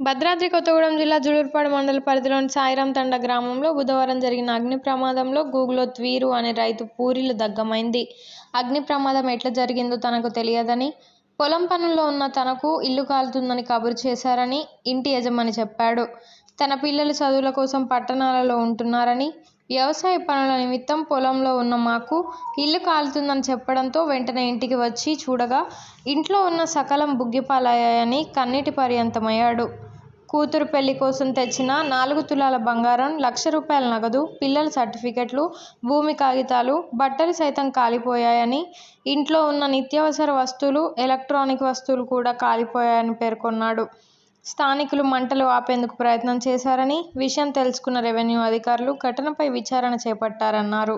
భద్రాద్రి కొత్తగూడెం జిల్లా జులూర్పాడు మండల పరిధిలోని సాయిరాం తండ గ్రామంలో బుధవారం జరిగిన అగ్ని ప్రమాదంలో గూగులో వీరు అనే రైతు పూరిలు దగ్గమైంది అగ్ని ప్రమాదం ఎట్లా జరిగిందో తనకు తెలియదని పొలం పనుల్లో ఉన్న తనకు ఇల్లు కాలుతుందని కబురు చేశారని ఇంటి యజమాని చెప్పాడు. తన పిల్లలు చదువుల కోసం పట్టణాలలో ఉంటున్నారని వ్యవసాయ పనుల నిమిత్తం పొలంలో ఉన్న మాకు ఇల్లు కాలుతుందని చెప్పడంతో వెంటనే ఇంటికి వచ్చి చూడగా ఇంట్లో ఉన్న సకలం బుగ్గిపాలయ్యాయని కన్నీటి పర్యంతమయ్యాడు. కూతురు పెళ్ళి కోసం తెచ్చిన నాలుగు తులాల బంగారం లక్ష రూపాయల నగదు పిల్లల సర్టిఫికెట్లు భూమి కాగితాలు బట్టలు సైతం కాలిపోయాయని ఇంట్లో ఉన్న నిత్యావసర వస్తువులు ఎలక్ట్రానిక్ వస్తువులు కూడా కాలిపోయాయని పేర్కొన్నాడు. స్థానికులు మంటలు ఆపేందుకు ప్రయత్నం చేశారని విషయం తెలుసుకున్న రెవెన్యూ అధికారులు ఘటనపై విచారణ చేపట్టారన్నారు.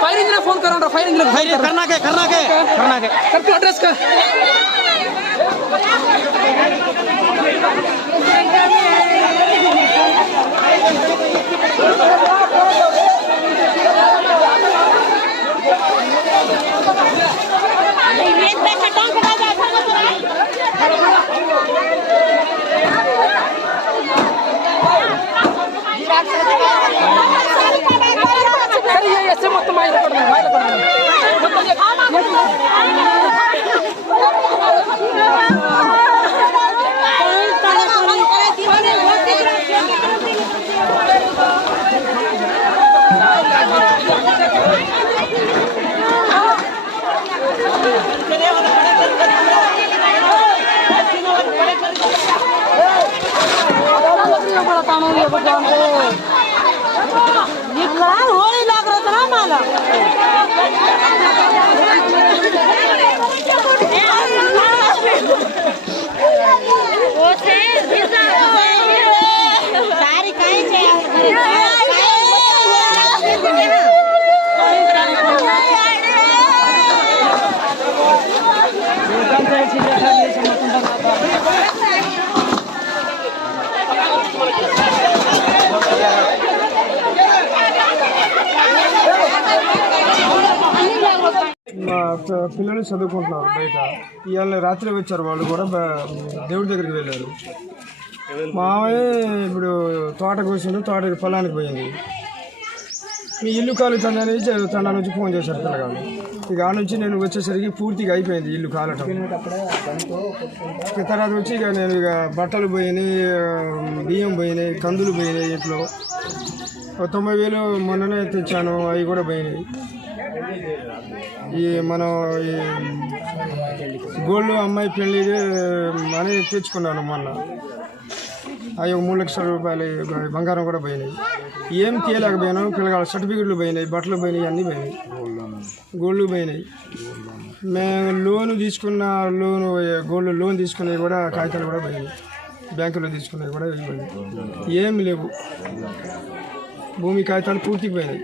फायरिंग फ़ोन करो फायरिंग फायरिंग करना के करना के। करना के। कर तू एड्रेस का? 你不干活你干活 పిల్లలు చదువుకుంటున్నారు బయట. ఇవాళ రాత్రి వచ్చారు వాళ్ళు కూడా దేవుడి దగ్గరికి వెళ్ళారు. మావయ్య ఇప్పుడు తోట కూర్చుంటూ తోట పొలానికి పోయింది. మీ ఇల్లు కాలుతుందని చె- తండా నుంచి ఫోన్ చేశారు పిల్లగాళ్ళు ఇక ఆ నుంచి నేను వచ్చేసరికి పూర్తిగా అయిపోయింది ఇల్లు కాలటం. తర్వాత వచ్చి ఇక నేను ఇక బట్టలు పోయినాయి బియ్యం పోయినాయి కందులు పోయినాయి ఇంట్లో. ఒక తొంభై వేలు మొన్ననే తెచ్చాను అవి కూడా పోయినాయి. ఈ మనం ఈ గోల్డ్ అమ్మాయి పెళ్ళి అని తెచ్చుకున్నాను మొన్న. అవి ఒక మూడు లక్షల రూపాయలు బంగారం కూడా పోయినాయి. ఏం తీయలేకపోయాను పిల్లగాళ్ళ సర్టిఫికెట్లు పోయినాయి బట్టలు పోయినాయి అన్నీ పోయినాయి. గోల్డ్ పోయినాయి. మేము లోన్ తీసుకున్న లోన్ గోల్డ్ లోన్ తీసుకున్నవి కూడా కాగితాలు కూడా పోయినాయి. బ్యాంకులో తీసుకున్నవి కూడా పోయినాయి. ఏమి లేవు. భూమి కాగితాలు పూర్తికి పోయినాయి.